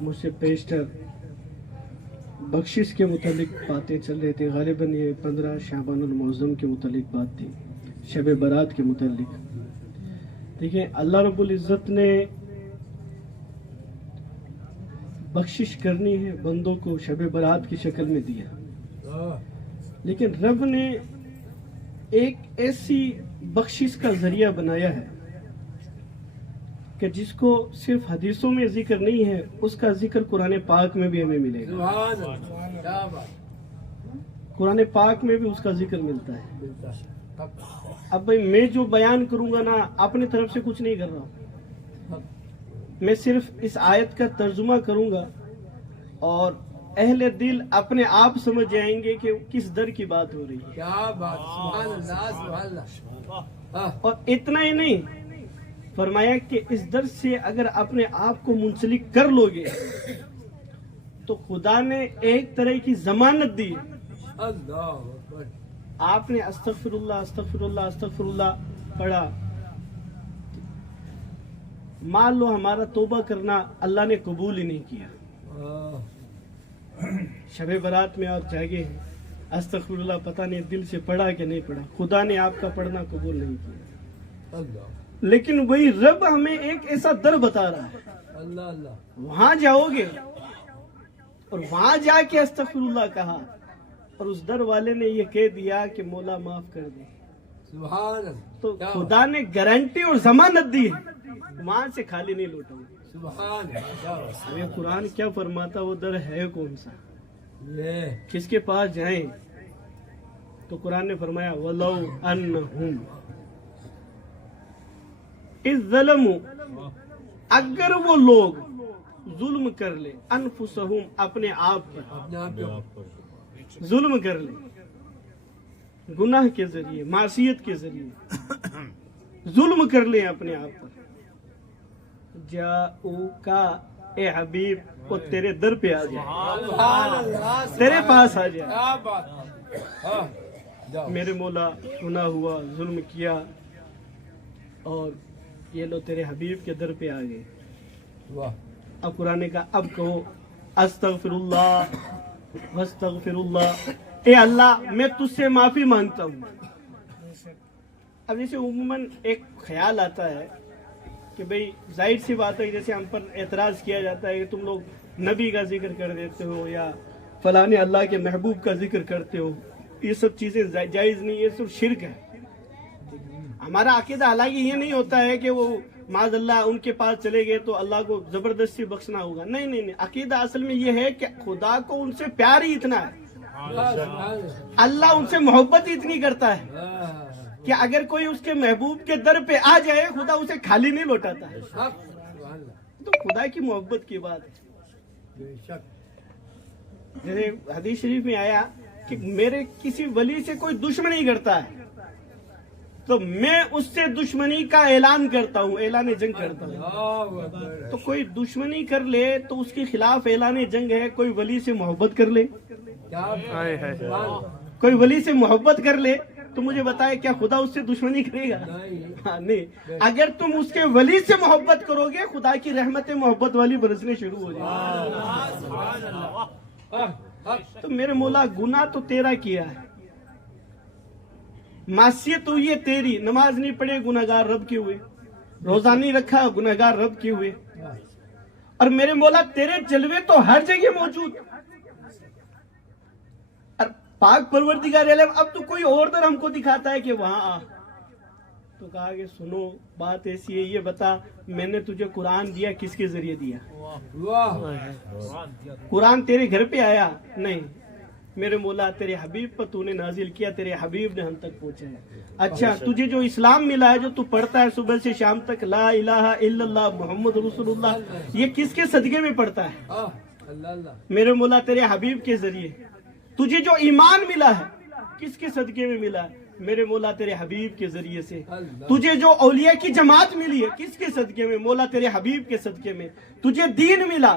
مجھ سے پیشتر بخشش کے متعلق باتیں چل رہی تھی. غالباً یہ 15 شعبان المعظم کے متعلق بات تھی, شب برات کے متعلق. دیکھیں, اللہ رب العزت نے بخشش کرنی ہے بندوں کو شب برات کی شکل میں دیا, لیکن رب نے ایک ایسی بخشش کا ذریعہ بنایا ہے کہ جس کو صرف حدیثوں میں ذکر نہیں ہے, اس کا ذکر قرآن پاک میں بھی ہمیں ملے گا. قرآن پاک میں بھی اس کا ذکر ملتا ہے. اب بھائی میں جو بیان کروں گا نا, اپنی طرف سے کچھ نہیں کر رہا ہوں, میں صرف اس آیت کا ترجمہ کروں گا اور اہل دل اپنے آپ سمجھ جائیں گے کہ کس در کی بات ہو رہی ہے. کیا بات, سبحان اللہ سبحان اللہ. اور اتنا ہی نہیں, فرمایا کہ اس درس سے اگر اپنے آپ کو منسلک کر لو گے تو خدا نے ایک طرح کی ضمانت دی. اللہ اکبر. آپ نے استغفر اللہ استغفر اللہ استغفر اللہ پڑھا, مان لو ہمارا توبہ کرنا اللہ نے قبول ہی نہیں کیا, شب برات میں آپ جاگے ہیں, استغفر اللہ پتہ نہیں دل سے پڑھا کہ نہیں پڑھا, خدا نے آپ کا پڑھنا قبول نہیں کیا. اللہ لیکن وہی رب ہمیں ایک ایسا در بتا رہا ہے, اللہ اللہ. وہاں جاؤ گے اور وہاں جا کے استغفر اللہ کہا, اور اس در والے نے یہ کہہ دیا کہ مولا معاف کر دے, سبحان اللہ. تو خدا نے گارنٹی اور ضمانت دی ہے, وہاں سے خالی نہیں لوٹا. سبحان اللہ. یہ قرآن کیا فرماتا, وہ در ہے کون سا, یہ کس کے پاس جائیں؟ تو قرآن نے فرمایا وَلَوْ أَنَّهُمْ اِذْ ظَلَمُوا, اگر وہ لوگ ظلم کر لے, انفسہم اپنے آپ پر, اپنے آپ کے اوپر ظلم کر لے, گناہ کے ذریعے, معصیت کے ذریعے ظلم کر لے اپنے آپ پر, جاؤکا, اے حبیب وہ تیرے در پہ آ جائے, سبحان اللہ. تیرے پاس آ جائے. کیا بات. ہاں, جاؤ. میرے مولا گناہ ہوا, ظلم کیا, اور یہ لو تیرے حبیب کے در پہ آ گئے. واہ. اب قرآن نے کہا اب کہو استغفر اللہ واستغفر اللہ, اے اللہ میں تجھ سے معافی مانگتا ہوں. اب جیسے عموماً ایک خیال آتا ہے کہ بھئی ظاہر سی بات ہے, جیسے ہم پر اعتراض کیا جاتا ہے کہ تم لوگ نبی کا ذکر کر دیتے ہو یا فلانے اللہ کے محبوب کا ذکر کرتے ہو, یہ سب چیزیں جائز نہیں, یہ سب شرک ہے. ہمارا عقیدہ حالانکہ یہ نہیں ہوتا ہے کہ وہ معاذ اللہ ان کے پاس چلے گئے تو اللہ کو زبردستی بخشنا ہوگا, نہیں نہیں نہیں. عقیدہ اصل میں یہ ہے کہ خدا کو ان سے پیار ہی اتنا ہے, اللہ ان سے محبت ہی اتنی کرتا ہے کہ اگر کوئی اس کے محبوب کے در پہ آ جائے خدا اسے خالی نہیں لوٹاتا ہے. تو خدا کی محبت کی بات ہے. جیسے حدیث شریف میں آیا کہ میرے کسی ولی سے کوئی دشمنی کرتا ہے تو میں اس سے دشمنی کا اعلان کرتا ہوں, اعلان جنگ کرتا ہوں. تو کوئی دشمنی کر لے تو اس کے خلاف اعلان جنگ ہے. کوئی ولی سے محبت کر لے, کوئی ولی سے محبت کر لے تو مجھے بتائے کیا خدا اس سے دشمنی کرے گا؟ ہاں نہیں. اگر تم اس کے ولی سے محبت کرو گے خدا کی رحمت محبت والی برسنے شروع ہو جائے. تو میرے مولا گناہ تو تیرا کیا ہے, معصیت ہوئی ہے تیری, نماز نہیں پڑھے گناہگار رب کے ہوئے, روزہ نہیں رکھا گناہگار رب کے ہوئے, اور میرے مولا تیرے جلوے تو ہر جگہ موجود. اور پاک پروردگار عالم اب تو کوئی اور در ہم کو دکھاتا ہے کہ وہاں آ, تو کہا کہ سنو بات ایسی ہے, یہ بتا میں نے تجھے قرآن دیا کس کے ذریعے دیا؟ قرآن تیرے گھر پہ آیا نہیں, میرے مولا تیرے حبیب پر تو نے نازل کیا, تیرے حبیب نے ہم تک پہنچا ہے. اچھا تجھے جو اسلام ملا ہے, جو تو پڑھتا ہے صبح سے شام تک لا الہ الا اللہ محمد رسول اللہ, یہ کس کے صدقے میں پڑھتا ہے؟ میرے مولا تیرے حبیب کے ذریعے. تجھے جو ایمان ملا ہے کس کے صدقے میں ملا ہے؟ میرے مولا تیرے حبیب کے ذریعے سے. تجھے جو اولیاء کی جماعت ملی ہے کس کے صدقے میں؟ مولا تیرے حبیب کے صدقے میں. تجھے دین ملا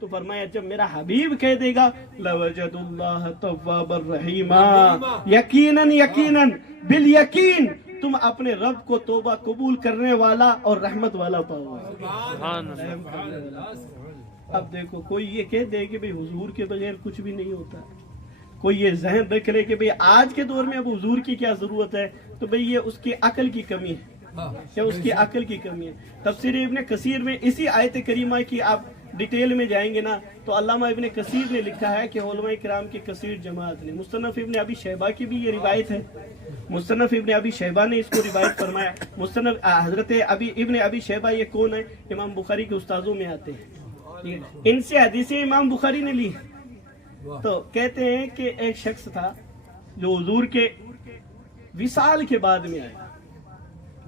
تو فرمایا جب میرا حبیب کہہ دے گا لوجدُ تَوَّابًا رَحِیمًا، یقیناً یقیناً بالیقین تم اپنے رب کو توبہ قبول کرنے والا اور رحمت والا پاؤ گے۔ اب دیکھو کوئی یہ کہہ دے کہ بھئی حضور کے بغیر کچھ بھی نہیں ہوتا، کوئی یہ ذہن رکھ لے کہ بھئی آج کے دور میں اب حضور کی کیا ضرورت ہے، تو بھئی یہ اس کی عقل کی کمی ہے، یا اس کی عقل کی کمی ہے۔ تفسیر ابن کثیر میں اسی آیت کریمہ کی آپ ڈیٹیل میں جائیں گے نا تو علامہ ابن کثیر نے لکھا ہے کہ علماء کرام کی کثیر جماعت نے، مصنف ابن ابی شیبہ کی بھی یہ روایت ہے، مصنف ابن ابی شیبہ نے اس کو روایت فرمایا۔ مصنف حضرت ابن ابی شیبہ یہ کون ہے؟ امام بخاری کے استاذوں میں آتے ہیں، ان سے حدیثیں امام بخاری نے لی۔ تو کہتے ہیں کہ ایک شخص تھا جو حضور کے وصال کے بعد میں آیا،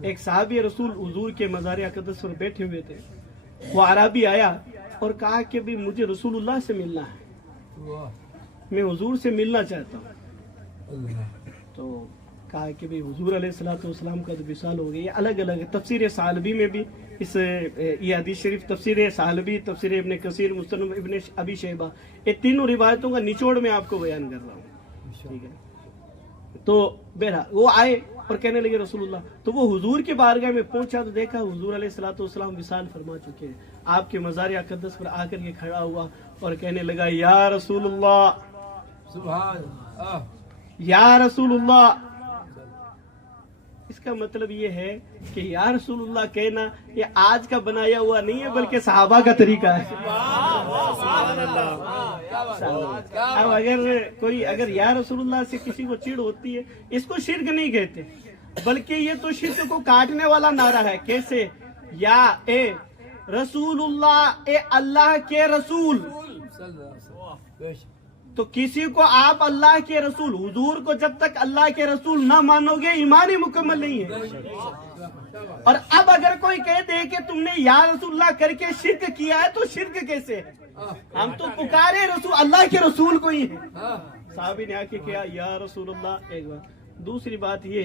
ایک صحابی رسول حضور کے مزار اقدس پر بیٹھے ہوئے تھے، وہ عربی آیا اور کہا کہ بھی مجھے رسول اللہ سے ملنا ہے، میں حضور سے ملنا چاہتا ہوں۔ تو کہا کہ بھی حضور علیہ السلام کا تو وصال ہو گیا۔ یہ الگ الگ ہے، تفسیر ثعلبی میں بھی یہ حدیث شریف، تفسیر ثعلبی، تفسیر ابن کثیر، مصنف ابن ابی شیبہ، یہ تینوں روایتوں کا نچوڑ میں آپ کو بیان کر رہا ہوں، ٹھیک ہے۔ تو بہرحال وہ آئے اور کہنے لگے رسول اللہ، تو وہ حضور کے بارگاہ میں پہنچا تو دیکھا حضور علیہ السلام وصال فرما چکے ہیں۔ آپ کے مزار اقدس پر آ کر کے کھڑا ہوا اور کہنے لگا یا رسول اللہ، سبحان اللہ، یا رسول اللہ۔ اس کا مطلب یہ ہے کہ یا رسول اللہ کہنا یہ آج کا بنایا ہوا نہیں ہے بلکہ صحابہ کا طریقہ ہے۔ اب اگر یا رسول اللہ سے کسی کو چڑ ہوتی ہے، اس کو شرک نہیں کہتے بلکہ یہ تو شرک کو کاٹنے والا نعرہ ہے۔ کیسے؟ یا اے رسول اللہ، اے اللہ کے رسول۔ تو کسی کو آپ اللہ کے رسول، حضور کو جب تک اللہ کے رسول نہ مانو گے ایمان ہی مکمل نہیں ہے۔ اور اب اگر کوئی کہہ دے کہ تم نے یا رسول اللہ کر کے شرک کیا ہے تو شرک کیسے ہے؟ ہم تو پکارے رسول اللہ کے رسول کو ہی ہے۔ صحابی نے آ کے کہا یا رسول اللہ، ایک بات۔ دوسری بات یہ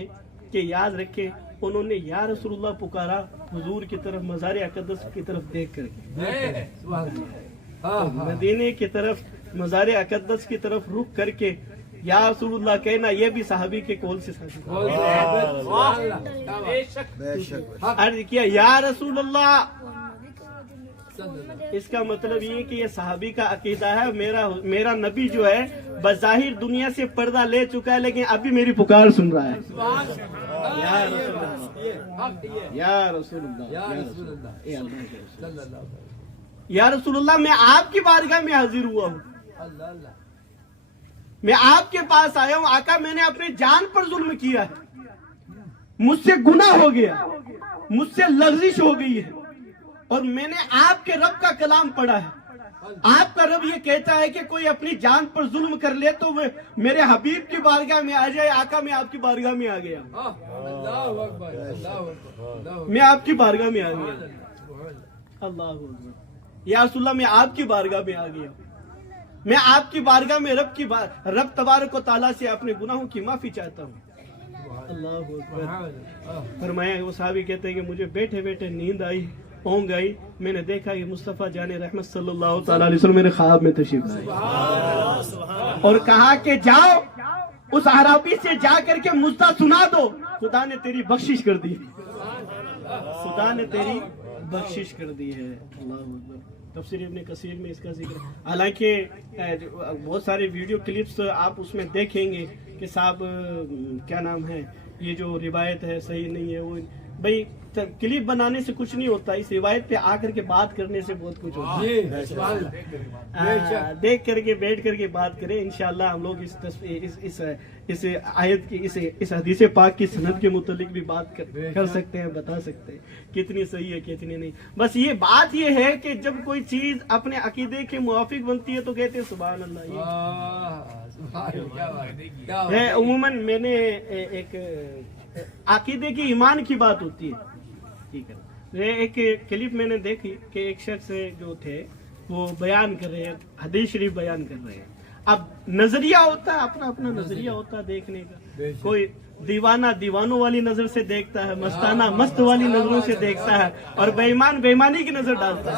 کہ یاد رکھیں انہوں نے یا رسول اللہ پکارا حضور کی طرف، مزار اقدس کی طرف دیکھ کر کے، مدینے کی طرف، مزار اقدس کی طرف رخ کر کے یا رسول اللہ کہنا یہ بھی صحابی کے قول سے ثابت ہے۔ عرض کیا یا رسول اللہ، اس کا مطلب یہ کہ یہ صحابی کا عقیدہ ہے میرا نبی جو ہے بظاہر دنیا سے پردہ لے چکا ہے لیکن ابھی میری پکار سن رہا ہے۔ یا رسول اللہ، یا رسول اللہ، یا رسول اللہ، اے اللہ کے رسول، یا رسول اللہ میں آپ کی بارگاہ میں حاضر ہوا ہوں، میں آپ کے پاس آیا ہوں آقا، میں نے اپنے جان پر ظلم کیا ہے، مجھ سے گناہ ہو گیا، مجھ سے لغزش ہو گئی ہے، اور میں نے آپ کے رب کا کلام پڑھا ہے۔ آپ کا رب یہ کہتا ہے کہ کوئی اپنی جان پر ظلم کر لے تو وہ میرے حبیب کی بارگاہ میں آ جائے۔ آقا میں آپ کی بارگاہ میں آ گیا، میں آپ کی بارگاہ میں آ گیا، اللہ اکبر، یا رسول اللہ میں آپ کی بارگاہ میں آ گیا، میں آپ کی بارگاہ میں رب تبارک و تعالیٰ سے اپنے گناہوں کی معافی چاہتا ہوں۔ اللہ اکبر۔ فرمایا وہ صحابی کہتے ہیں کہ مجھے بیٹھے بیٹھے نیند آئی، اونگ آئی، میں نے دیکھا کہ مصطفیٰ جان رحمت صلی اللہ تعالیٰ علیہ وسلم میرے خواب میں تشریف لائے اور کہا کہ جاؤ اس اعرابی سے جا کر کے مجدہ سنا دو، خدا نے تیری بخشش کر دی، خدا نے تیری بخشش کر دی ہے۔ اللہ اکبر۔ تفسیر ابن کثیر میں اس کا ذکر، حالانکہ بہت سارے ویڈیو کلپس آپ اس میں دیکھیں گے کہ صاحب کیا نام ہے، یہ جو روایت ہے صحیح نہیں ہے، وہ بھئی کلپ بنانے سے کچھ نہیں ہوتا، اس روایت پہ آ کر کے بات کرنے سے بہت کچھ ہوتا ہے۔ دیکھ کر کے بیٹھ کر کے بات کریں، انشاءاللہ ہم لوگ اس آیت کی اس حدیث پاک کی سند کے متعلق بھی بات کر سکتے ہیں، بتا سکتے ہیں کتنی صحیح ہے کتنی نہیں۔ بس یہ بات یہ ہے کہ جب کوئی چیز اپنے عقیدے کے موافق بنتی ہے تو کہتے ہیں سبحان اللہ۔ یہ عموماً میں نے ایک عقیدے کی ایمان کی بات ہوتی ہے، ٹھیک ہے، ایک کلپ میں نے دیکھی کہ ایک شخص جو تھے وہ بیان کر رہے ہیں، حدیث شریف بیان کر رہے ہیں۔ اب نظریہ ہوتا ہے، اپنا اپنا نظریہ ہوتا ہے دیکھنے کا، کوئی دیوانہ دیوانوں والی نظر سے دیکھتا ہے، مستانہ مست والی نظروں سے دیکھتا ہے، اور بے ایمان بے ایمانی کی نظر ڈالتا ہے۔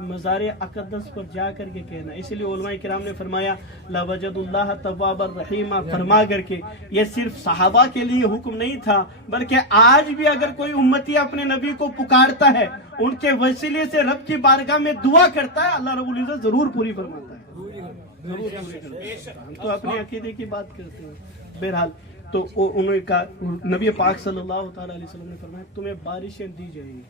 مزار اقدس پر جا کر کے کہنا. اس لیے علماء کرام نے فرمایا لَوَجَدُ اللَّهَ تَوَّابًا رَحِيمًا فرما کر کے یہ صرف صحابہ کے لیے حکم نہیں تھا بلکہ آج بھی اگر کوئی امتی اپنے نبی کو پکارتا ہے ان کے وسیلے سے رب کی بارگاہ میں دعا کرتا ہے اللہ رب العزت ضرور پوری فرماتا ہے. ضرور پوری کرتا ہے. ہم تو اپنے عقیدے کی بات کرتے ہیں. بہرحال تو انہوں نے کہا, نبی پاک صلی اللہ تعالیٰ علیہ وسلم نے فرمایا تمہیں بارشیں دی جائیں گی.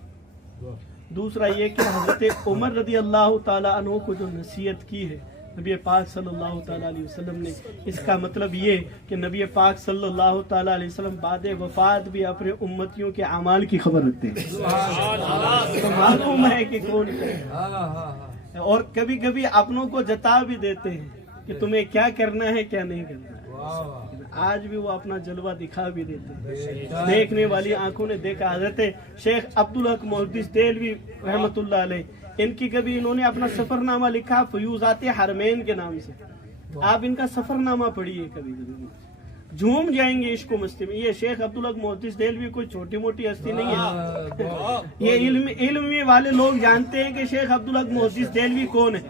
دوسرا یہ کہ حضرت عمر رضی اللہ تعالیٰ عنہ کو جو نصیحت کی ہے نبی پاک صلی اللہ تعالیٰ علیہ وسلم نے, اس کا مطلب یہ کہ نبی پاک صلی اللہ تعالیٰ علیہ وسلم بعد وفات بھی اپنے امتیوں کے اعمال کی خبر رکھتے ہیں. تو معلوم ہے کہ کون ہے, اور کبھی کبھی اپنوں کو جتا بھی دیتے ہیں کہ تمہیں کیا کرنا ہے کیا نہیں کرنا ہے. آج بھی وہ اپنا جلوہ دکھا بھی دیتے ہیں. دیکھنے والی آنکھوں نے دیکھا. حضرت شیخ عبدالحق محدث دہلوی رحمۃ اللہ علیہ, ان کی کبھی انہوں نے اپنا سفر نامہ لکھا فیوزات حرمین کے نام سے. آپ ان کا سفر نامہ پڑھیے, کبھی کبھی جھوم جائیں گے عشق و مستی میں. یہ شیخ عبدالحق محدث دہلوی کوئی چھوٹی موٹی ہستی نہیں ہے. یہ علم والے لوگ جانتے ہیں کہ شیخ عبدالحق محدث دہلوی کون ہے.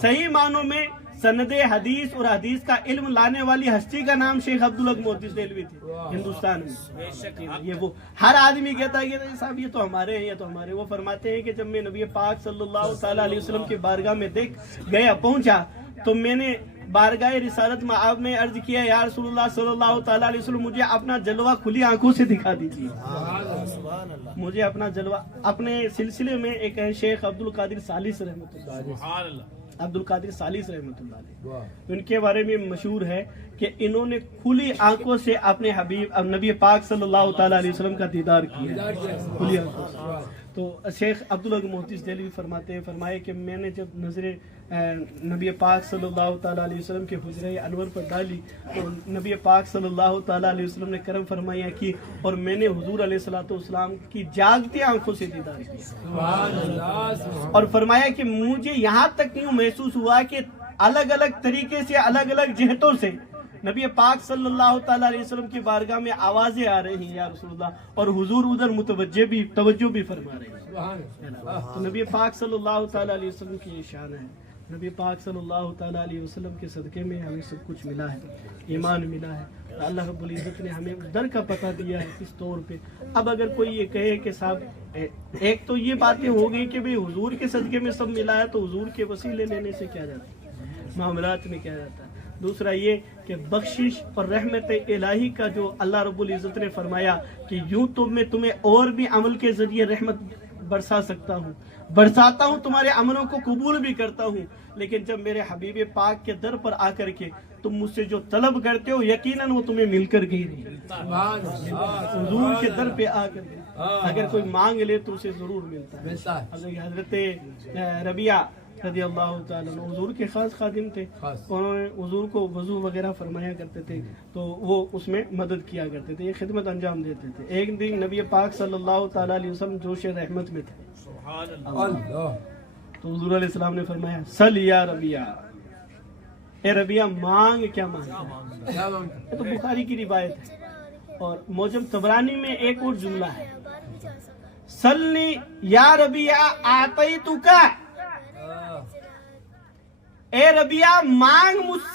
صحیح معنوں میں سند حدیث اور حدیث کا علم لانے والی ہستی کا نام شیخ عبدالحق محدث دہلوی تھے ہندوستان میں. یہ وہ ہر آدمی کہتا ہے کہ صاحب یہ تو ہمارے ہیں, یہ تو ہمارے. وہ فرماتے ہیں کہ جب میں نبی پاک صلی اللہ تعالیٰ علیہ وسلم کی بارگاہ میں پہنچا تو میں نے بارگاہ رسالت میں آپ میں عرض کیا یا رسول اللہ صلی اللہ تعالیٰ علیہ وسلم مجھے اپنا جلوہ کھلی آنکھوں سے دکھا دیجیے. مجھے اپنا جلوہ. اپنے سلسلے میں ایک ہے شیخ عبد القادر ثالث رحمۃ اللہ, عبد القادر ثالث رحمۃ اللہ علیہ. ان کے بارے میں مشہور ہے کہ انہوں نے کھلی آنکھوں سے اپنے حبیب نبی پاک صلی اللہ تعالیٰ علیہ وسلم کا دیدار کیا کھلی آنکھوں سے. تو شیخ عبدالحق محدث دہلوی فرمائے کہ میں نے جب نظر نبی پاک صلی اللہ تعالیٰ علیہ وسلم کے حجرہ انور پر ڈالی تو نبی پاک صلی اللہ تعالیٰ علیہ وسلم نے کرم فرمایا کی اور میں نے حضور علیہ السلام کی جاگتی آنکھوں سے دیدار کیا. اور فرمایا کہ مجھے یہاں تک یوں محسوس ہوا کہ الگ الگ طریقے سے الگ الگ جہتوں سے نبی پاک صلی اللہ تعالیٰ علیہ وسلم کی بارگاہ میں آوازیں آ رہی ہیں یا رسول اللہ, اور حضور ادھر توجہ بھی فرما رہے ہیں. تو نبی پاک صلی اللہ تعالیٰ علیہ وسلم کی یہ شان ہے. نبی پاک صلی اللہ تعالیٰ علیہ وسلم کے صدقے میں ہمیں سب کچھ ملا ہے, ایمان ملا ہے. اللہ رب العزت نے ہمیں در کا پتہ دیا ہے اس طور پہ. اب اگر کوئی یہ کہے کہ صاحب ایک تو یہ باتیں ہو گئی کہ بھئی حضور کے صدقے میں سب ملا ہے تو حضور کے وسیلے لینے سے کیا جاتا ہے, معاملات میں کیا جاتا ہے. دوسرا یہ کہ بخشش اور رحمت الہی کا جو اللہ رب العزت نے فرمایا کہ یوں تو میں تمہیں اور بھی عمل کے ذریعے رحمت برسا سکتا ہوں, برساتا ہوں, تمہارے عملوں کو قبول بھی کرتا ہوں, لیکن جب میرے حبیب پاک کے در پر آ کر کے تم مجھ سے جو طلب کرتے ہو یقیناً وہ تمہیں مل کر گئی نہیں. حضور کے در پہ آ کر اگر کوئی مانگ لے تو اسے ضرور ملتا ہے. حضرت ربیعہ رضی اللہ تعالیٰ عنہ حضور کے خاص خادم تھے. انہوں نے حضور کو وضو وغیرہ فرمایا کرتے تھے تو وہ اس میں مدد کیا کرتے تھے, یہ خدمت انجام دیتے تھے. ایک دن نبی پاک صلی اللہ تعالیٰ علیہ وسلم جوش رحمت میں تھے تو حضور علیہ السلام نے فرمایا سل یا ربیعہ, اے ربیعہ مانگ کیا مانگتا ہے. یہ تو بخاری کی روایت ہے. اور معجم طبرانی میں ایک اور جملہ ہے سلنی یا ربیعہ آتیتک, اے ربیعہ مانگ مجھ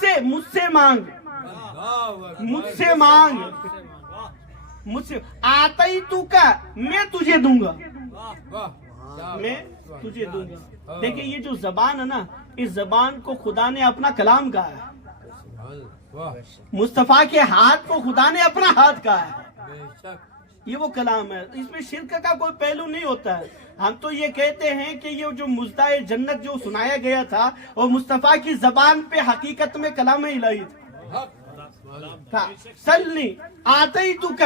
سے مانگ, مجھ سے مانگ, مجھ سے. آتیتک میں تجھے دوں گا, میں تجھے دوں گا. دیکھیں یہ جو زبان ہے نا, اس زبان کو خدا نے اپنا کلام کہا ہے, مصطفیٰ کے ہاتھ کو خدا نے اپنا ہاتھ کہا ہے. یہ وہ کلام ہے, اس میں شرک کا کوئی پہلو نہیں ہوتا ہے. ہم تو یہ کہتے ہیں کہ یہ جو مزدائے جنت جو سنایا گیا تھا وہ مصطفیٰ کی زبان پہ حقیقت میں کلام الہی تھا. سلنی آتیتک,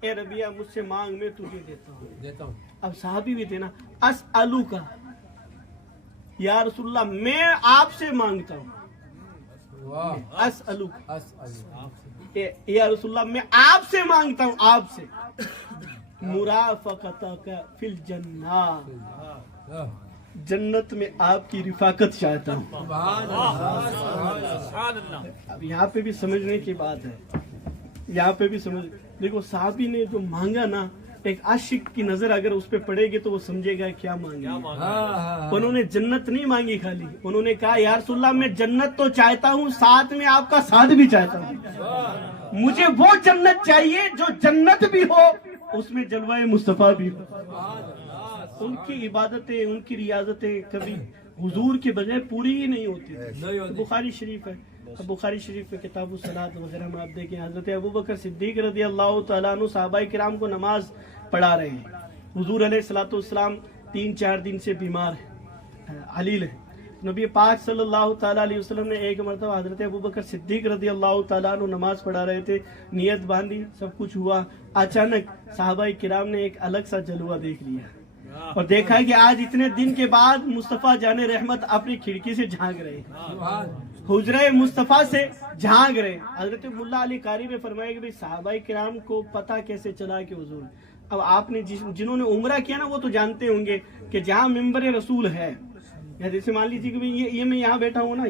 اے ربیعہ مجھ سے مانگ میں تجھے دیتا ہوں. اب صحابی بھی تھے نا, اسألوک یا رسول اللہ میں آپ سے مانگتا ہوں. اسألوک یا رسول اللہ میں آپ سے مانگتا ہوں, آپ سے. مرافقتک فی الجنہ, جنت میں آپ کی رفاقت چاہتا ہوں. اب یہاں پہ بھی سمجھنے کی بات ہے, یہاں پہ بھی سمجھ. دیکھو صحابی نے جو مانگا نا ایک عاشق کی نظر اگر اس پہ پڑے گی تو وہ سمجھے گا کیا مانگے. انہوں نے جنت نہیں مانگی خالی, انہوں نے کہا یا رسول اللہ میں جنت تو چاہتا ہوں, ساتھ میں آپ کا ساتھ بھی چاہتا ہوں. مجھے وہ جنت چاہیے جو جنت بھی ہو اس میں جلوہ مصطفیٰ بھی ہو. ان کی عبادتیں, ان کی ریاضتیں کبھی حضور کے بغیر پوری ہی نہیں ہوتی. بخاری شریف ہے, بخاری شریف میں کتاب الصلاۃ وغیرہ میں آپ دیکھیں حضرت ابوبکر صدیق رضی اللہ تعالیٰ عنہ صحابہ کرام کو نماز پڑھا رہے ہیں. حضور علیہ الصلوۃ والسلام 3-4 دن سے بیمار ہیں, علیل ہیں. نبی پاک صلی اللہ تعالیٰ علیہ وسلم نے ایک مرتبہ حضرت ابوبکر صدیق رضی اللہ تعالیٰ عنہ نماز پڑھا رہے تھے, نیت باندھی, سب کچھ ہوا. اچانک صحابہ کرام نے ایک الگ سا جلوہ دیکھ لیا اور دیکھا ہے کہ آج اتنے دن کے بعد مصطفیٰ جان رحمت اپنی کھڑکی سے جھانک رہے ہیں, حجرہ مصطفیٰ سے جھانک رہے. حضرت ملا علی قاری نے فرمایا کہ صحابہ کرام کو پتہ کیسے چلا کہ حضور, اب آپ نے جنہوں نے عمرہ کیا نا وہ تو جانتے ہوں گے کہ جہاں ممبر رسول ہے, جیسے مان لیجیے کہ یہ میں یہاں بیٹھا ہوں نا,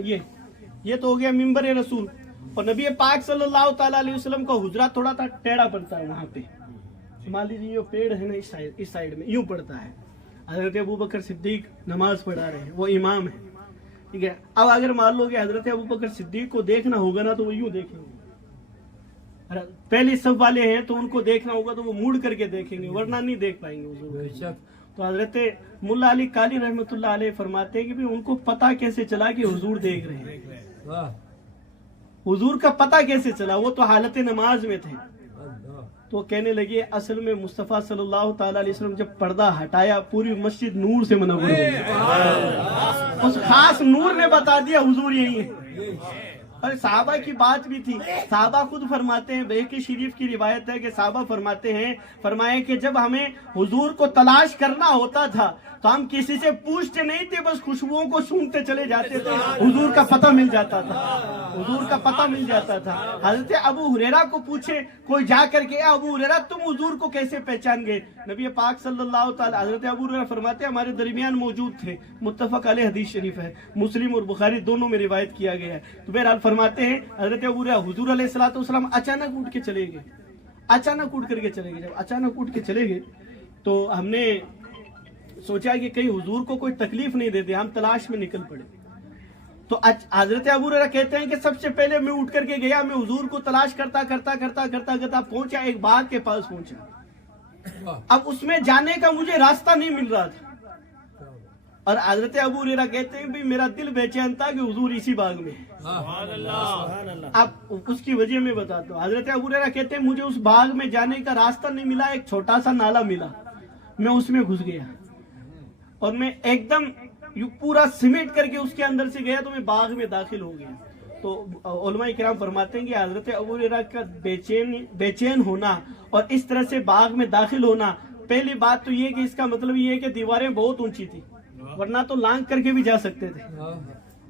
یہ تو ہو گیا ممبر رسول, اور نبی پاک صلی اللہ تعالیٰ علیہ وسلم کا حجرہ تھوڑا سا ٹیڑھا پڑتا ہے وہاں پہ. مان لیجیے یہ پیڑ ہے نا اس سائیڈ میں یوں پڑتا ہے. حضرت ابوبکر صدیق نماز پڑھا رہے ہیں, وہ امام ہے, ٹھیک ہے. اب اگر مان لو کہ حضرت ابوبکر صدیق کو دیکھنا ہوگا نا تو وہ یوں دیکھیں گے. پہلی صف والے ہیں تو ان کو دیکھنا ہوگا تو وہ موڑ کر کے دیکھیں گے, ورنہ نہیں دیکھ پائیں گے حضور. تو حضرت ملا علی قاری رحمۃ اللہ علیہ فرماتے ہیں کہ ان کو پتہ کیسے چلا کہ حضور دیکھ رہے ہیں. حضور کا پتہ کیسے چلا, وہ تو حالت نماز میں تھے. تو کہنے لگے اصل میں مصطفیٰ صلی اللہ تعالیٰ علیہ وسلم جب پردہ ہٹایا پوری مسجد نور سے منور ہو گئی. اس خاص نور نے بتا دیا حضور یہی ہے. اور صحابہ کی بات بھی تھی, صحابہ خود فرماتے ہیں, بہقی شریف کی روایت ہے کہ صحابہ فرماتے ہیں, فرمائے کہ جب ہمیں حضور کو تلاش کرنا ہوتا تھا تو ہم کسی سے پوچھتے نہیں تھے, بس خوشبوؤں کو سونگتے چلے جاتے تھے, حضور کا پتہ مل جاتا تھا, حضور کا پتہ مل جاتا تھا. حضرت ابو ہریرہ کو پوچھے کوئی جا کر کے, ابو ہریرہ تم حضور کو کیسے پہچان گئے؟ نبی پاک صلی اللہ تعالی, حضرت ابو ہریرہ فرماتے ہیں ہمارے درمیان موجود تھے. متفق علیہ حدیث شریف ہے, مسلم اور بخاری دونوں میں روایت کیا گیا ہے. تو بہرحال فرماتے ہیں حضرت ابو ہریرہ حضور علیہ الصلوۃ والسلام اچانک اٹھ کے چلے گئے, اچانک اٹھ کر کے چلے گئے. جب اچانک اٹھ کے چلے گئے تو ہم نے سوچا کہ کہیں حضور کو کوئی تکلیف نہیں دیتے, ہم تلاش میں نکل پڑے. تو حضرت ابو ہریرہ کہتے ہیں کہ سب سے پہلے میں اٹھ کر کے گیا, میں حضور کو تلاش کرتا پہنچا, ایک باغ کے پاس پہنچا. اب اس میں جانے کا مجھے راستہ نہیں مل رہا تھا, اور حضرت ابو ہریرہ کہتے ہیں بھی میرا دل بے چین تھا کہ حضور اسی باغ میں ہے. اب اس کی وجہ میں بتاتا ہوں. حضرت ابو ہریرہ کہتے ہیں مجھے اس باغ میں جانے کا راستہ نہیں ملا, ایک چھوٹا سا نالا ملا, میں اس میں گھس گیا, اور میں ایک دم پورا سمیٹ کر کے اس کے اندر سے گیا تو میں باغ میں داخل ہو گیا. تو علماء کرام فرماتے ہیں کہ حضرت ابو ہریرہ کا بے چین ہونا اور اس طرح سے باغ میں داخل ہونا, پہلی بات تو یہ کہ اس کا مطلب یہ ہے کہ دیواریں بہت اونچی تھی, ورنہ تو لانگ کر کے بھی جا سکتے تھے,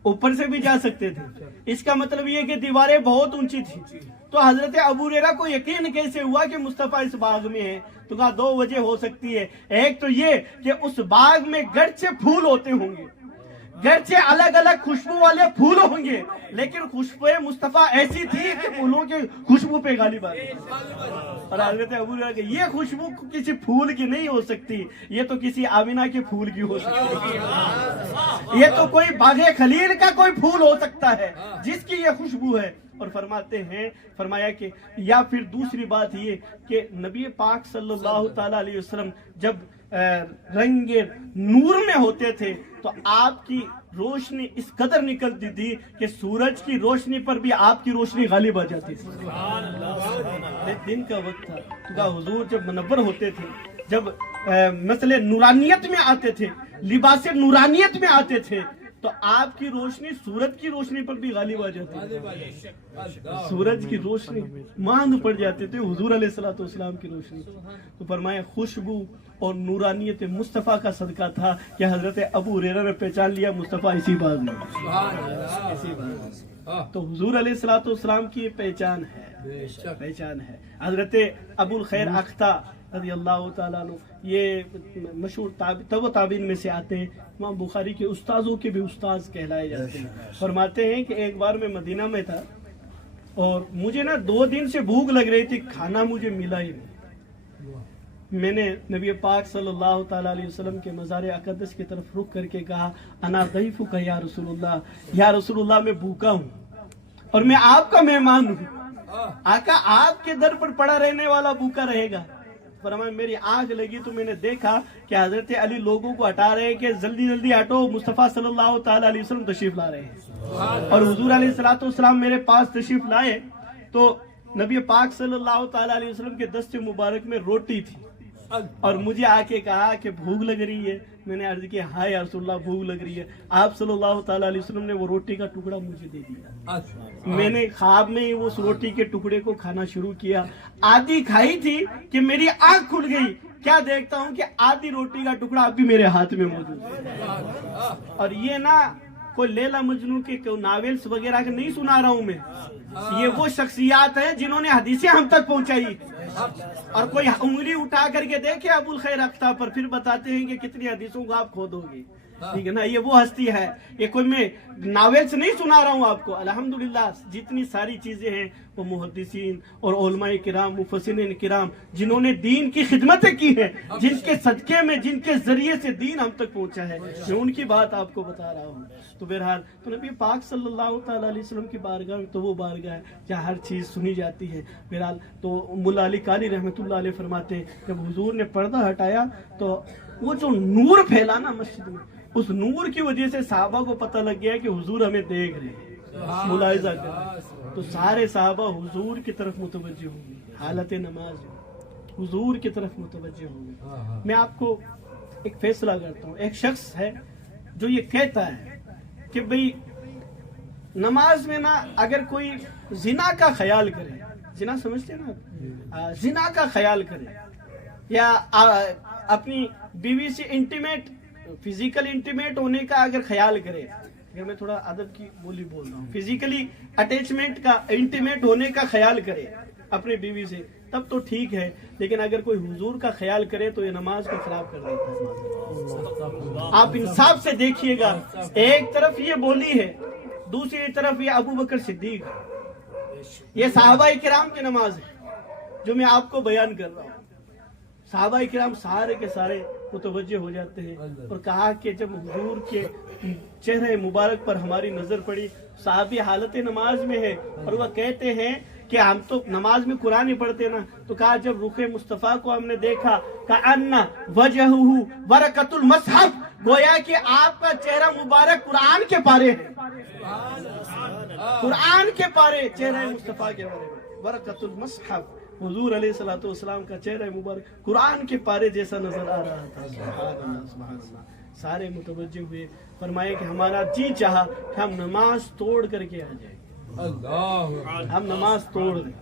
اوپر سے بھی جا سکتے تھے. اس کا مطلب یہ کہ دیواریں بہت اونچی تھی. تو حضرت ابو ہریرہ کو یقین کیسے ہوا کہ مصطفیٰ اس باغ میں ہے؟ تو کہا 2 وجہ ہو سکتی ہے. ایک تو یہ کہ اس باغ میں گرچہ پھول ہوتے ہوں گے, گرچہ الگ الگ خوشبو والے پھول ہوں گے, لیکن خوشبو مصطفیٰ ایسی تھی کہ پھولوں کے خوشبو پہ غالب آ گئی. اور حضرت ابو ہریرہ کہ یہ خوشبو کسی پھول کی نہیں ہو سکتی, یہ تو کسی آمینہ کے پھول کی ہو سکتی ہے, یہ تو کوئی باغ خلیل کا کوئی پھول ہو سکتا ہے جس کی یہ خوشبو ہے. اور فرماتے ہیں, فرمایا کہ یا پھر دوسری بات یہ کہ نبی پاک صلی اللہ تعالی علیہ وسلم جب رنگ نور میں ہوتے تھے تو آپ کی روشنی اس قدر نکلتی تھی کہ سورج کی روشنی پر بھی آپ کی روشنی غالب آ جاتی تھی. دن کا وقت تھا, تو حضور جب منور ہوتے تھے, جب مسئلے نورانیت میں آتے تھے, لباس نورانیت میں آتے تھے, تو آپ کی روشنی سورج کی روشنی پر بھی غالب آ جاتی تھی. سورج کی روشنی ماند پڑ جاتے تھے حضور علیہ الصلوۃ والسلام کی روشنی. تو فرمایا خوشبو اور نورانیت مصطفیٰ کا صدقہ تھا کہ حضرت ابو ہریرہ نے پہچان لیا مصطفیٰ اسی باغ میں. تو حضور علیہ الصلوۃ والسلام کی پہچان ہے. حضرت ابو الخیر اختہ رضی اللہ تعالیٰ عنہ, یہ مشہور تابعین میں سے آتے ہیں, امام بخاری کے استاذوں کے بھی استاذ کہلائے جاتے ہیں. فرماتے ہیں کہ ایک بار میں مدینہ میں تھا اور مجھے نا 2 دن سے بھوک لگ رہی تھی, کھانا مجھے ملا ہی نہیں. میں نے نبی پاک صلی اللہ تعالیٰ علیہ وسلم کے مزار اقدس کی طرف رخ کر کے کہا انا ضیفک یا رسول اللہ، یا رسول اللہ میں بھوکا ہوں اور میں آپ کا مہمان ہوں، آقا آپ کے در پر پڑا رہنے والا بھوکا رہے گا؟ فرمایا میری آنکھ لگی تو میں نے دیکھا کہ حضرت علی لوگوں کو ہٹا رہے ہیں کہ جلدی جلدی ہٹو، مصطفیٰ صلی اللہ تعالیٰ علیہ وسلم تشریف لا رہے ہیں۔ اور حضور علیہ الصلوۃ والسلام میرے پاس تشریف لائے تو نبی پاک صلی اللہ تعالیٰ علیہ وسلم کے دست مبارک میں روٹی تھی اور مجھے آ کے کہا کہ بھوک لگ رہی ہے۔ میں نے عرض کیا ہاں یا رسول اللہ بھوک لگ رہی ہے۔ آپ صلی اللہ تعالیٰ علیہ وسلم نے وہ روٹی کا ٹکڑا مجھے دے دیا، میں نے خواب میں ہی اس روٹی کے ٹکڑے کو کھانا شروع کیا۔ آدھی کھائی تھی کہ میری آنکھ کھل گئی، کیا دیکھتا ہوں کہ آدھی روٹی کا ٹکڑا اب بھی میرے ہاتھ میں موجود ہے۔ اور یہ نا کوئی لیلا مجنون کے ناولس وغیرہ کے نہیں سنا رہا ہوں میں، یہ وہ شخصیات ہیں جنہوں نے حدیثیں ہم تک پہنچائی، اور کوئی انگلی اٹھا کر کے دیکھے ابو الخیر اختہ پر، پھر بتاتے ہیں کہ کتنی حدیثوں کو آپ کھودو گے، ٹھیک ہے نا؟ یہ وہ ہستی ہے، یہ کوئی میں ناولس نہیں سنا رہا ہوں آپ کو۔ الحمدللہ جتنی ساری چیزیں ہیں وہ محدثین اور علماء کرام، مفسرین کرام جنہوں نے دین کی خدمتیں کی ہیں، جن کے صدقے میں، جن کے ذریعے سے دین ہم تک پہنچا ہے، میں ان کی بات آپ کو بتا رہا ہوں۔ تو بہرحال تو نبی پاک صلی اللہ تعالیٰ علیہ وسلم کی بارگاہ میں تو وہ بارگاہ ہے جہاں ہر چیز سنی جاتی ہے۔ بہرحال تو مولا علی قاری رحمۃ اللہ علیہ فرماتے ہیں جب حضور نے پردہ ہٹایا تو وہ جو نور پھیلا نا مسجد میں، اس نور کی وجہ سے صحابہ کو پتہ لگ گیا کہ حضور ہمیں دیکھ رہے ہیں، ملاحظہ کر رہے ہیں۔ تو سارے صحابہ حضور کی طرف متوجہ ہوں گے، حالت نماز میں حضور کی طرف متوجہ ہوں گے۔ میں آپ کو ایک فیصلہ کرتا ہوں، ایک شخص ہے جو یہ کہتا ہے کہ بھئی نماز میں نا اگر کوئی زنا کا خیال کرے، زنا سمجھتے ہیں نا، زنا کا خیال کرے یا اپنی بیوی سے انٹیمیٹ، فزیکل انٹیمیٹ ہونے کا اگر خیال کرے، اگر میں تھوڑا ادب کی بولی بول رہا ہوں، فزیکلی اٹیچمنٹ کا، انٹیمیٹ ہونے کا خیال کرے اپنی بیوی سے، تب تو ٹھیک ہے، لیکن اگر کوئی حضور کا خیال کرے تو یہ نماز کو خراب کر دیتا ہے۔ آپ انصاف سے دیکھیے گا، ایک طرف یہ بولی ہے، دوسری طرف یہ ابو بکر صدیق، یہ صحابہ کرام کی نماز ہے جو میں آپ کو بیان کر رہا ہوں۔ صحابہ کرام سارے کے سارے متوجہ ہو جاتے ہیں، اور کہا کہ جب حضور کے چہرے مبارک پر ہماری نظر پڑی، صحابی حالت نماز میں ہے اور وہ کہتے ہیں کہ ہم تو نماز میں قرآن ہی پڑھتے نا، تو کہا جب رخ مصطفیٰ کو ہم نے دیکھا کأن وجہہ ورقۃ المصحف، گویا کہ آپ کا چہرہ مبارک قرآن کے پارے ہے، قرآن کے پارے چہرہ مصطفیٰ کے پارے میں، ورقۃ المصحف، حضور علیہ الصلوۃ والسلام کا چہرہ مبارک قرآن کے پارے جیسا نظر آ رہا تھا۔ سبحان اللہ سبحان اللہ، سارے متوجہ ہوئے، فرمایا کہ ہمارا جی چاہا کہ ہم نماز توڑ کر کے آ جائیں، ہم نماز توڑ دیں،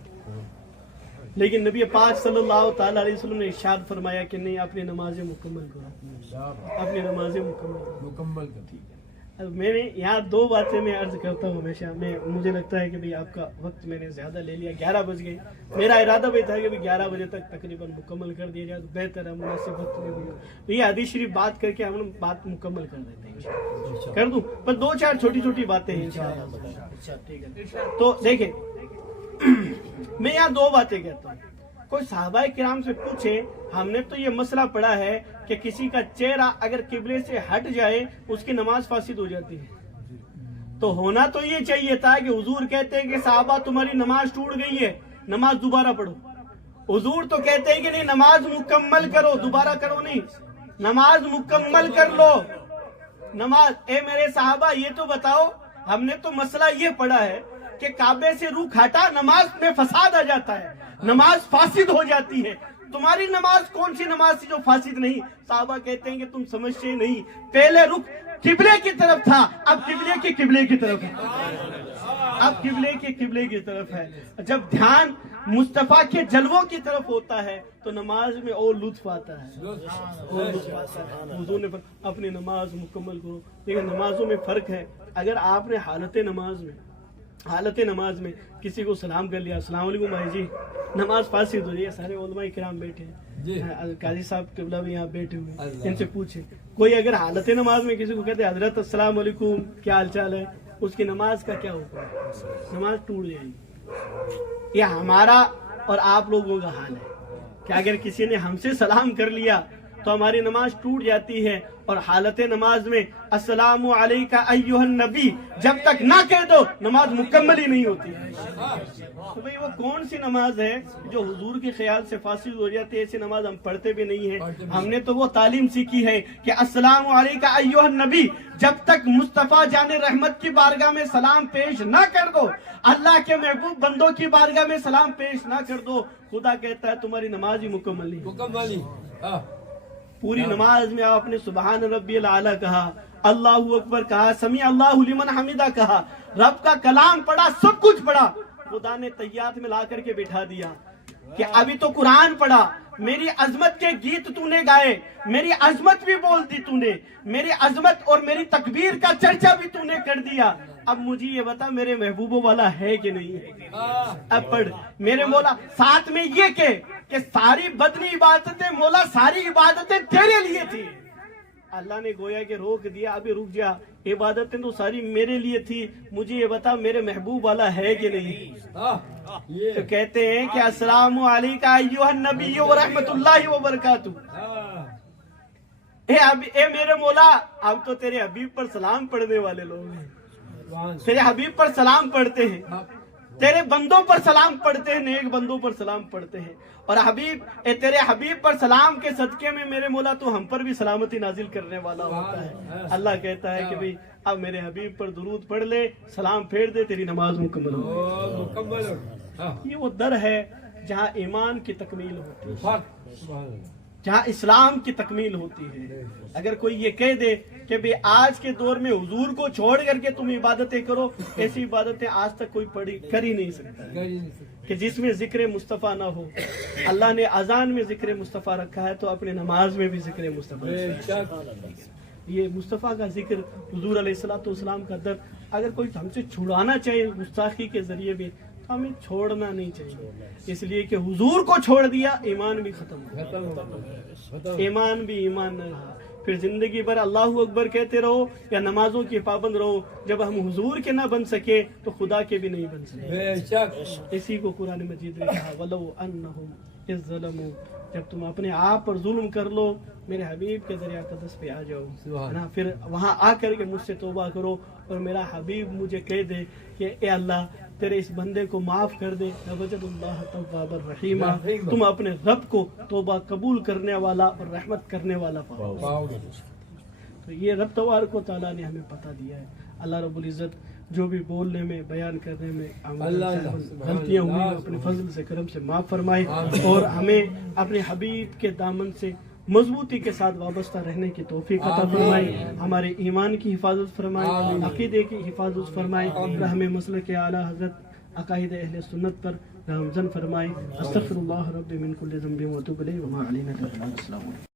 لیکن نبی پاک صلی اللہ تعالیٰ علیہ وسلم نے ارشاد فرمایا کہ نہیں، اپنی نمازیں مکمل کرو، اپنی نمازیں مکمل کرو۔ ٹھیک ہے، اب میں نے یہاں دو باتیں میں عرض کرتا ہوں ہمیشہ، مجھے لگتا ہے کہ بھئی آپ کا وقت میں نے زیادہ لے لیا، 11 بج گئے، میرا ارادہ بھی تھا کہ 11 بجے تک تقریباً مکمل کر دیا جائے تو بہتر ہے، مناسب وقت میں بھی تو یہ حدیث شریف بات کر کے ہم بات مکمل کر دیتے ہیں، کر دوں پر 2-4 چھوٹی چھوٹی باتیں ہیں انشاءاللہ۔ ٹھیک ہے، تو دیکھیں میں یہاں 2 باتیں کہتا ہوں۔ کوئی صحابہ کرام سے پوچھے، ہم نے تو یہ مسئلہ پڑھا ہے کہ کسی کا چہرہ اگر قبلے سے ہٹ جائے اس کی نماز فاسد ہو جاتی ہے، تو ہونا تو یہ چاہیے تھا کہ حضور کہتے ہیں کہ صحابہ تمہاری نماز ٹوٹ گئی ہے، نماز دوبارہ پڑھو۔ حضور تو کہتے ہیں کہ نہیں، نماز مکمل کرو، دوبارہ کرو نہیں، نماز مکمل کر لو نماز۔ اے میرے صحابہ یہ تو بتاؤ، ہم نے تو مسئلہ یہ پڑھا ہے کہ کعبے سے رخ ہٹا نماز میں فساد آ جاتا ہے، نماز فاسد ہو جاتی ہے، تمہاری نماز کون سی نماز تھی جو فاسد نہیں؟ صحابہ کہتے ہیں کہ تم سمجھتے نہیں، پہلے رخ قبلے کی طرف تھا، اب قبلے کی قبلے کی طرف ہے، اب قبلے کی قبلے کی طرف ہے۔ جب دھیان مصطفیٰ کے جلووں کی طرف ہوتا ہے تو نماز میں اور لطف آتا ہے، اور لطف آتا ہے۔ حضور نے اپنی نماز مکمل کرو، لیکن نمازوں میں فرق ہے۔ اگر آپ نے حالت نماز میں کسی کو سلام کر لیا، السلام علیکم بھائی جی، نماز فاسد ہو رہی ہے، سارے علماء کرام بیٹھے ہیں، قاضی صاحب قبلہ بھی یہاں بیٹھے ہوئے، ان سے پوچھیں، کوئی اگر حالت نماز میں کسی کو کہتے ہیں حضرت السلام علیکم کیا حال چال ہے، اس کی نماز کا کیا حکم ہے؟ نماز ٹوٹ جائے گی۔ یہ ہمارا اور آپ لوگوں کا حال ہے کہ اگر کسی نے ہم سے سلام کر لیا تو ہماری نماز ٹوٹ جاتی ہے، اور حالت نماز میں السلام علیکہ ایھا النبی جب تک نہ کہہ دو نماز مکمل ہی نہیں ہوتی۔ تو بھئی وہ کون سی نماز ہے جو حضور کے خیال سے فاسد ہو جاتی ہے؟ ایسی نماز ہم پڑھتے بھی نہیں ہیں۔ ہم نے تو وہ تعلیم سیکھی ہے کہ السلام علیکہ ایھا النبی جب تک مصطفیٰ جان رحمت کی بارگاہ میں سلام پیش نہ کر دو، اللہ کے محبوب بندوں کی بارگاہ میں سلام پیش نہ کر دو، خدا کہتا ہے تمہاری نماز ہی مکمل نہیں۔ مکمل پوری نماز میں آپ نے سبحان ربی الاعلیٰ کہا، اللہ اکبر کہا، سمیع اللہ لمن حمیدہ کہا، رب کا کلام پڑھا، سب کچھ پڑھا۔ خدا نے تحیات میں لا کر کے بٹھا دیا کہ ابھی تو قرآن پڑھا، میری عظمت کے گیت تو نے گائے، میری عظمت بھی بول دی تو نے، میری عظمت اور میری تکبیر کا چرچا بھی تو نے کر دیا، اب مجھے یہ بتا میرے محبوبوں والا ہے کہ نہیں ہے؟ اب پڑھ میرے مولا، ساتھ میں یہ کہ ساری بدنی عبادتیں مولا، ساری عبادتیں تیرے لیے تھی۔ اللہ نے گویا کہ روک دیا، ابھی رک جا، عبادتیں تو ساری میرے لیے تھی، مجھے یہ بتا میرے محبوب والا ہے کہ نہیں؟ تو کہتے ہیں کہ السلام علیکہ ایھا النبی ورحمۃ اللہ وبرکاتہ۔ اے میرے مولا، اب تو تیرے حبیب پر سلام پڑھنے والے لوگ ہیں، تیرے حبیب پر سلام پڑھتے ہیں، تیرے بندوں پر سلام پڑھتے ہیں، نیک بندوں پر سلام پڑھتے ہیں، اور تیرے حبیب پر سلام کے صدقے میں میرے مولا تو ہم پر بھی سلامتی نازل کرنے والا ہوتا ہے۔ اللہ کہتا ہے کہ بھئی اب میرے حبیب پر درود پڑھ لے، سلام پھیر دے، تیری نماز مکمل ہو۔ یہ وہ در ہے جہاں ایمان کی تکمیل ہوتی ہے، جہاں اسلام کی تکمیل ہوتی ہے۔ اگر کوئی یہ کہہ دے کہ بھئی آج کے دور میں حضور کو چھوڑ کر کے تم عبادتیں کرو، ایسی عبادتیں آج تک کوئی کر ہی نہیں سکتا کہ جس میں ذکر مصطفیٰ نہ ہو۔ اللہ نے اذان میں ذکر مصطفیٰ رکھا ہے تو اپنے نماز میں بھی ذکر مصطفیٰ رکھا ہے۔ یہ مصطفیٰ کا ذکر، حضور علیہ الصلوۃ والسلام کا در، اگر کوئی ہم سے چھڑانا چاہے گستاخی کے ذریعے بھی تو ہمیں چھوڑنا نہیں چاہیے، اس لیے کہ حضور کو چھوڑ دیا ایمان بھی ختم ہو، ایمان بھی ایمان نہ رہا۔ پھر زندگی بھر اللہ اکبر کہتے رہو یا نمازوں کی پابند رہو، جب ہم حضور کے نہ بن سکے تو خدا کے بھی نہیں بن سکے۔ اسی کو قرآن مجید میں کہا وَلَوْ أَنَّهُمْ إِذْ ظَلَمُوا، جب تم اپنے آپ پر ظلم کر لو میرے حبیب کے ذریعہ قدس پہ آ جاؤ، پھر وہاں آ کر کے مجھ سے توبہ کرو، اور میرا حبیب مجھے کہہ دے کہ اے اللہ تیرے اس بندے کو معاف کر دے، وجد اللہ توابا رحیما، تم اپنے رب کو توبہ قبول کرنے والا اور رحمت کرنے والا پاؤ گے۔ تو یہ رب تبارک و تعالیٰ نے ہمیں پتہ دیا ہے۔ اللہ رب العزت جو بھی بولنے میں، بیان کرنے میں غلطیاں ہوئی اپنے فضل سے، کرم سے معاف فرمائے، اور ہمیں اپنے حبیب کے دامن سے مضبوطی کے ساتھ وابستہ رہنے کی توفیق عطا فرمائے، ہمارے ایمان کی حفاظت فرمائے، عقیدے کی حفاظت فرمائے، اور ہمیں مسلک اعلیٰ حضرت عقائد اہل سنت پر گامزن فرمائے۔ استغفر اللہ رب من کل ذنب واتوب الیہ وما علینا الا البلاغ۔ السلام علیکم۔